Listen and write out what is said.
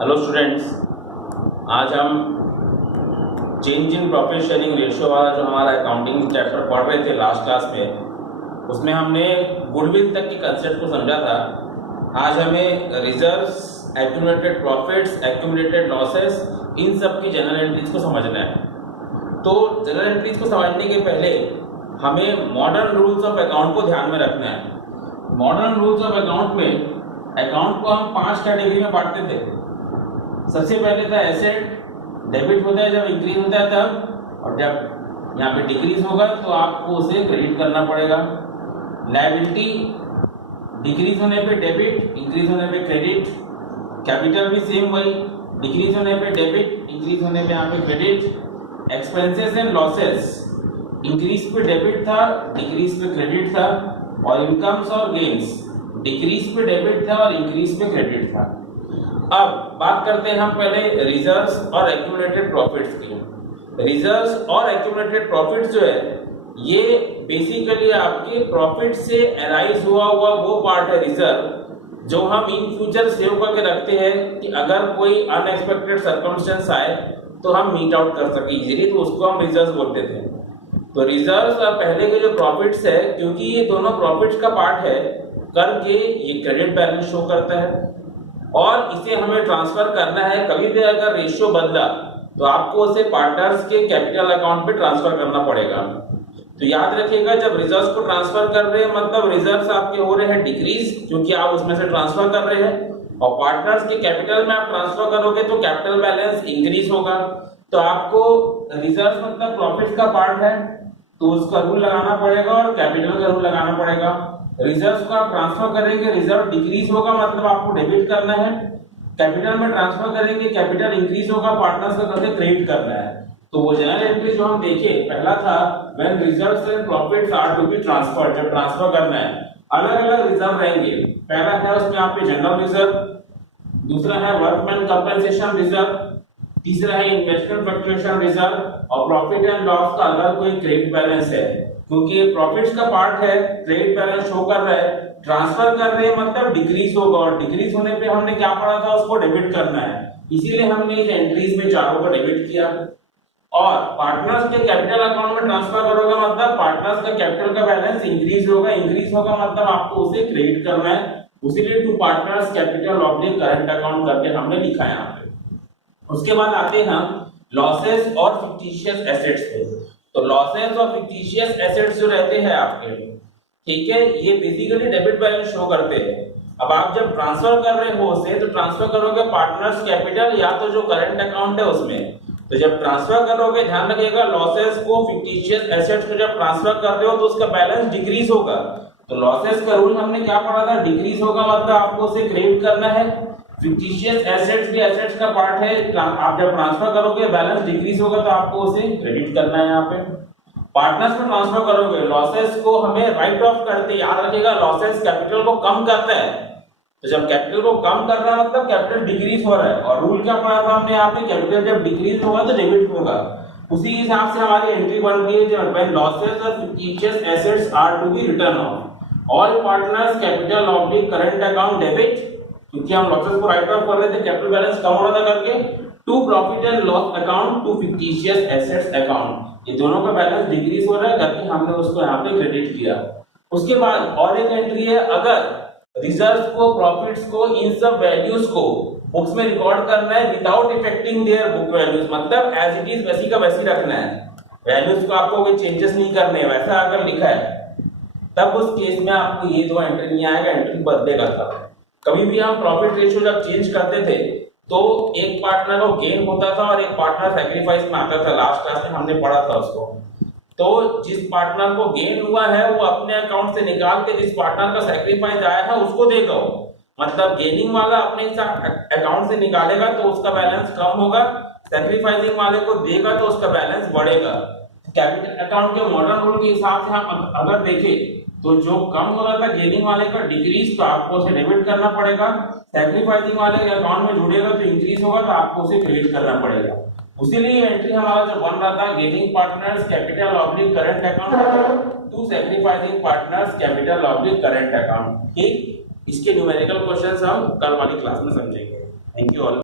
Hello students, आज हम change in profit sharing ratio वाला जो हमारा अकाउंटिंग चैप्टर पढ़ रहे थे लास्ट क्लास में, उसमें हमने गुडविल तक के कंसेप्ट को समझा था। आज हमें reserves, accumulated profits, accumulated losses, इन सब की जनरल एंट्रीज को समझना है। तो जनरल एंट्रीज को समझने के पहले हमें मॉडर्न रूल्स ऑफ अकाउंट को ध्यान में रखना है। मॉडर्न रूल्स ऑफ अकाउंट में अकाउंट को हम 5 कैटेगरी में बांटते थे। सबसे पहले था एसेट, डेबिट होता है जब इंक्रीज होता है तब, और जब यहाँ पे डिक्रीज होगा तो आपको उसे क्रेडिट करना पड़ेगा। लायबिलिटी, डिक्रीज होने पे डेबिट, इंक्रीज होने पे क्रेडिट। कैपिटल भी सेम वही, डिक्रीज होने पे डेबिट, इंक्रीज होने पे यहाँ पे credit. Expenses and losses, increase पे डेबिट था, डिक्रीज पे क्रेडिट था। और इनकम्स और गेन्स, डिक्रीज पे डेबिट था और इंक्रीज पे क्रेडिट था। अब बात करते हैं हम पहले रिजर्व्स और एक्यूमुलेटेड प्रॉफिट्स की। रिजर्व्स और एक्यूमुलेटेड प्रॉफिट्स जो है ये बेसिकली आपके प्रॉफिट से अराइज हुआ वो पार्ट है रिजर्व, जो हम इन फ्यूचर सेव करके रखते हैं कि अगर कोई अनएक्सपेक्टेड सर्कमस्टेंस आए तो हम मीट आउट कर सके इजीली, तो उसको हम रिजर्व्स बोलते थे। तो रिजर्व्स और पहले के जो प्रॉफिट्स है, क्योंकि ये दोनों प्रॉफिट्स का पार्ट है, करके ये क्रेडिट बैलेंस शो करता है और इसे हमें ट्रांसफर करना है। कभी भी अगर रेशियो बदला तो आपको उसे पार्टनर्स के कैपिटल अकाउंट पे ट्रांसफर करना पड़ेगा। तो याद रखिएगा, जब रिजर्व्स को ट्रांसफर कर रहे हैं मतलब रिजर्व्स आपके हो रहे हैं डिक्रीज, क्योंकि आप उसमें से ट्रांसफर कर रहे हैं, और पार्टनर्स के कैपिटल में आप ट्रांसफर करोगे तो कैपिटल बैलेंस इंक्रीज होगा। तो आपको रिजर्व मतलब प्रॉफिट का पार्ट है, तो उसका रूल लगाना पड़ेगा और कैपिटल का रूल लगाना पड़ेगा। रिजर्व्स को आप ट्रांसफर करेंगे, रिजर्व डिक्रीज होगा मतलब आपको डेबिट करना है। कैपिटल में ट्रांसफर करेंगे, कैपिटल इंक्रीज होगा, पार्टनर्स का करके क्रेडिट करना है। तो वो जनरल एंट्री जो हम देखे, पहला था when reserves and profits are to be transferred, जब ट्रांसफर करना है अलग अलग रिजर्व रहेंगे। पहला है उसमें आप पे जनरल रिजर्व, दूसरा है वर्कमैन कंपनसेशन रिजर्व, तीसरा है इन्वेस्टमेंट फ्लक्चुएशन रिजर्व, और प्रॉफिट एंड लॉस का अलग कोई क्रेडिट बैलेंस है, क्योंकि ये प्रॉफिट्स का पार्ट है, क्रेडिट बैलेंस शो कर रहा है। ट्रांसफर कर रहे हैं मतलब डिक्रीज होगा, और डिक्रीज होने पे हमने क्या पढ़ा था, उसको डेबिट करना है, इसीलिए हमने इस एंट्रीज में चारों को डेबिट किया। और पार्टनर्स के कैपिटल अकाउंट में ट्रांसफर करोगे मतलब पार्टनर्स का कैपिटल का बैलेंस इंक्रीज होगा, इंक्रीज होगा मतलब आपको उसे क्रेडिट करना है, उसीलिए two partners capital oblique current account करके हमने लिखा है यहाँ पे। उसके बाद आते हैं हम लॉसेस और फिक्टिशियस एसेट्स पे। तो लॉसेस और फिक्टिशियस एसेट्स जो रहते हैं आपके, ठीक है, ये बेसिकली डेबिट बैलेंस शो करते हैं। अब आप जब ट्रांसफर कर रहे हो उसे, तो ट्रांसफर करोगे पार्टनर्स कैपिटल या तो जो करंट अकाउंट है उसमें। तो जब ट्रांसफर करोगे ध्यान रखिएगा, लॉसेस को, फिक्टिशियस एसेट्स को जब ट्रांसफर कर रहे हो तो उसका बैलेंस डिक्रीज होगा। तो लॉसेस का रूल हमने क्या पढ़ा था, डिक्रीज होगा मतलब आपको उसे क्रेडिट करना है। फिक्टिशियस एसेट्स भी एसेट्स का पार्ट है, आप जब ट्रांसफर करोगे बैलेंस डिक्रीज होगा तो आपको उसे क्रेडिट करना है। यहाँ पे पार्टनर्स में ट्रांसफर करोगे, लॉसेस को हमें राइट ऑफ करते, याद रखिएगा लॉसेस कैपिटल को कम करता है। तो जब कैपिटल को कम कर रहा है मतलब कैपिटल डिक्रीज हो रहा है, और रूल क्या पढ़ा था हमने यहाँ पे, कैपिटल जब डिक्रीज होगा तो डेबिट होगा। उसी हिसाब से हमारी एंट्री बन गई है, जब व्हेन लॉसेस और fictitious assets are to be written off all partners capital oblique current account debit, क्योंकि हम लॉसेस को राइट ऑफ कर रहे थे, कैपिटल बैलेंस कम हो रहा था करके, to profit and loss account to fictitious assets account, ये दोनों का बैलेंस डिक्रीज हो रहा है करके हमने उसको यहाँ पे क्रेडिट किया। उसके बाद और एक एंट्री है, अगर रिजर्व्स को, प्रॉफिट्स को, इन सब वैल्यूज को बुक्स में रिकॉर्ड करना है without affecting their book values, मतलब एज इट इज वैसी का वैसी रखना है, वैल्यूज को आपको कोई चेंजेस नहीं करने, वैसा अगर लिखा है तब उस केस में आपको ये दो एंट्री नहीं आएगा, एंट्री बदलेगा तब। कभी भी हम प्रॉफिट रेशियो जब चेंज करते थे तो एक पार्टनर को गेन होता था और एक पार्टनर सैक्रिफाइस में आता था, लास्ट क्लास में हमने पढ़ा था उसको। तो जिस पार्टनर को गेन हुआ है वो अपने अकाउंट से निकाल के जिस पार्टनर का सैक्रिफाइस आया है उसको देगा, मतलब गेनिंग वाला अपने अकाउंट से निकालेगा तो उसका बैलेंस कम होगा, सैक्रिफाइसिंग वाले को देगा तो उसका बैलेंस बढ़ेगा। कैपिटल अकाउंट के मॉडर्न रूल के हिसाब से हम अगर देखें तो जो कम हो रहा था गेनिंग वाले का डिक्रीज, तो आपको उसे डेबिट करना पड़ेगा, सैक्रिफाइसिंग वाले के अकाउंट में जुड़ेगा तो इंक्रीज होगा तो आपको उसे क्रेडिट करना पड़ेगा। उसीलिए एंट्री हमारा जो बन रहा था, gaining partners capital oblique current account to sacrificing partners capital oblique current account. ठीक, इसके न्यूमेरिकल क्वेश्चंस हम कल वाली क्लास में समझेंगे। Thank you all.